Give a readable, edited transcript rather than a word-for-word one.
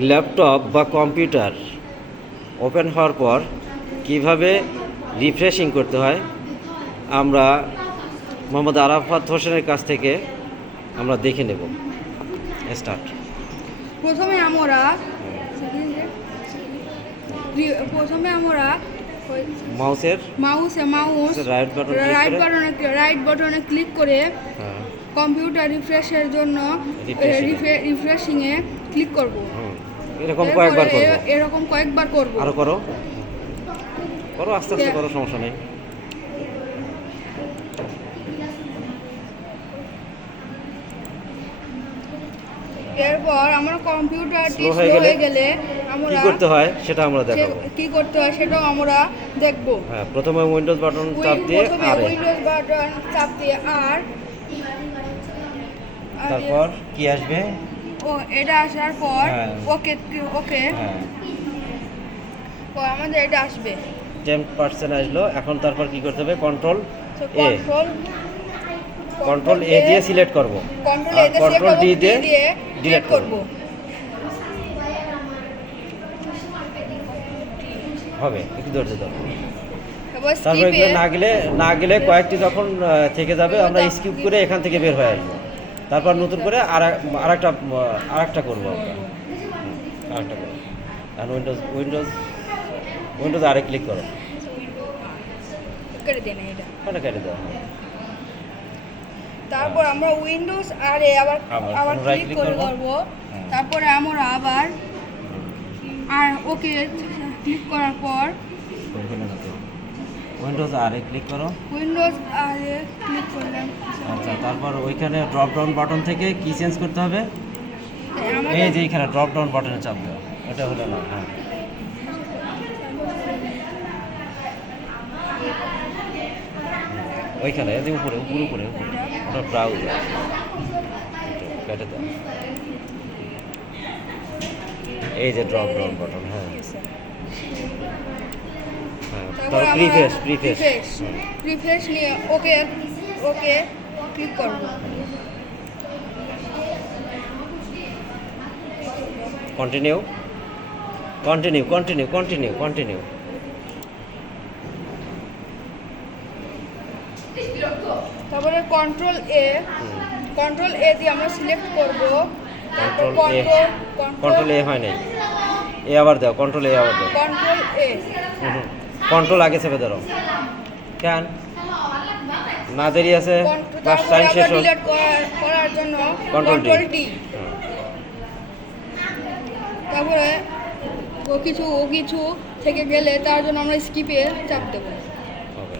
Laptop বা computer open হওয়ার পর কিভাবে রিফ্রেশিং করতে হয় আমরা মোহাম্মদ আরাফাত হোসেনের কাছ থেকে আমরা দেখে নেব। স্টার্ট। প্রথমে আমরা মাউস রাইট বাটনে ক্লিক করে কম্পিউটার রিফ্রেশের জন্য রিফ্রেশিংয়ে ক্লিক করব। এরকম কয়েকবার করব। আরো করো আস্তে আস্তে করো, সমস্যা নেই। এরপর আমরা কম্পিউটারটি স্লো হয়ে গেলে আমরা কি করতে হয় সেটা আমরা দেখাবো। কি করতে হয় সেটাও আমরা দেখব। হ্যাঁ, প্রথমে উইন্ডোজ বাটন চাপ দিয়ে আর তারপর কি আসবে? এটা আসার পর ওকে আমাদের এটা আসবে 10% আসলো। এখন তারপর কি করতে হবে? কন্ট্রোল এ দিয়ে সিলেক্ট করব, কন্ট্রোল ডি দিয়ে ডিলিট করব। হবে, একটু ধৈর্য দাও। তারপর এগুলো না গেলে কয়েকটি যখন থেকে যাবে আমরা স্কিপ করে এখান থেকে বের হয়ে আসবো। তারপর নতুন করে আরেকটা করবো আমরা। আরেকটা করবো। আর উইন্ডোজ আরে ক্লিক করো, কেটে দেন এটা। কেটে দাও। তারপর আমরা উইন্ডোজ আরে আবার ক্লিক করব। তারপরে আমরা আবার ওকে ক্লিক করার পর উইন্ডোজ আরে ক্লিক করো। করলাম। আচ্ছা, তারপর ওইখানে ড্রপ ডাউন বাটন থেকে কি চেঞ্জ করতে হবে? এই যে এখানে ড্রপ ডাউন বাটনে চাপ দাও। এটা হলো না। হ্যাঁ, ওইখানে এই যে উপরে ওটা ব্রাউজার কেটে দাও। এই যে ড্রপ ডাউন বাটন। হ্যাঁ, তারপর প্রিফেস নিয়ে ওকে ক্লিক করব। কন্টিনিউ। তারপরে কন্ট্রোল এ দিয়ে আমরা সিলেক্ট করব। কন্ট্রোল এ হয় নাই, এ আবার দাও। কন্ট্রোল এ আবার দাও। কন্ট্রোল আগে চেপে ধরো। কেন না দেরি আছে? টাইম শেষ করার জন্য কন্ট্রোল ডি। তারপরে ও কিছু থেকে গেলে তার জন্য আমরা স্কিপে চাপ দেবো।